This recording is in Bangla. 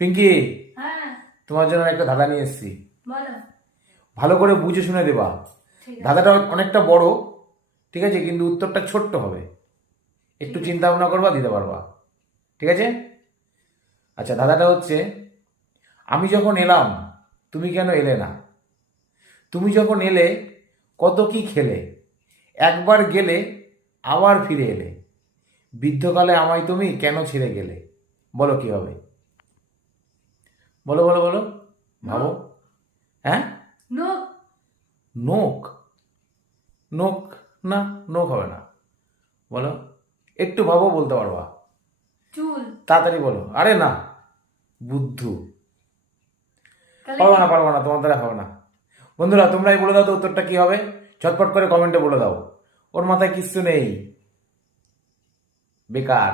পিঙ্কি, হ্যাঁ, তোমার জন্য একটা ধাঁধা নিয়ে এসেছি। বলো। ভালো করে বুঝে শুনে দেবা। ঠিক আছে। ধাঁধাটা অনেকটা বড়, ঠিক আছে, কিন্তু উত্তরটা ছোট্ট হবে। একটু ঠিক আছে। চিন্তা ভাবনা করবা, দিতে পারবা। ঠিক আছে। আচ্ছা, ধাঁধাটা হচ্ছে, আমি যখন এলাম তুমি কেন এলে না? তুমি যখন এলে কত কি খেলে, একবার গেলে আবার ফিরে এলে, বৃদ্ধকালে আমায় তুমি কেন ছেড়ে গেলে? বলো কি হবে? বলো বলো বলো, ভাবো। নোক। হ্যাঁ, নোক। নোক? নোক? না, নোক হবে না। বলো, একটু ভাবো, বলতে পারবা। চুল। তাড়াতাড়ি বলো। আরে না, বুদ্ধু। তাহলে পারবো কি? না, পারবো না, তোমার দ্বারা হবে না। বন্ধুরা, তোমরাই বলে দাও তো উত্তরটা কি হবে। ঝটপট করে কমেন্টে বলে দাও। ওর মাথায় কিচ্ছু নেই, বেকার।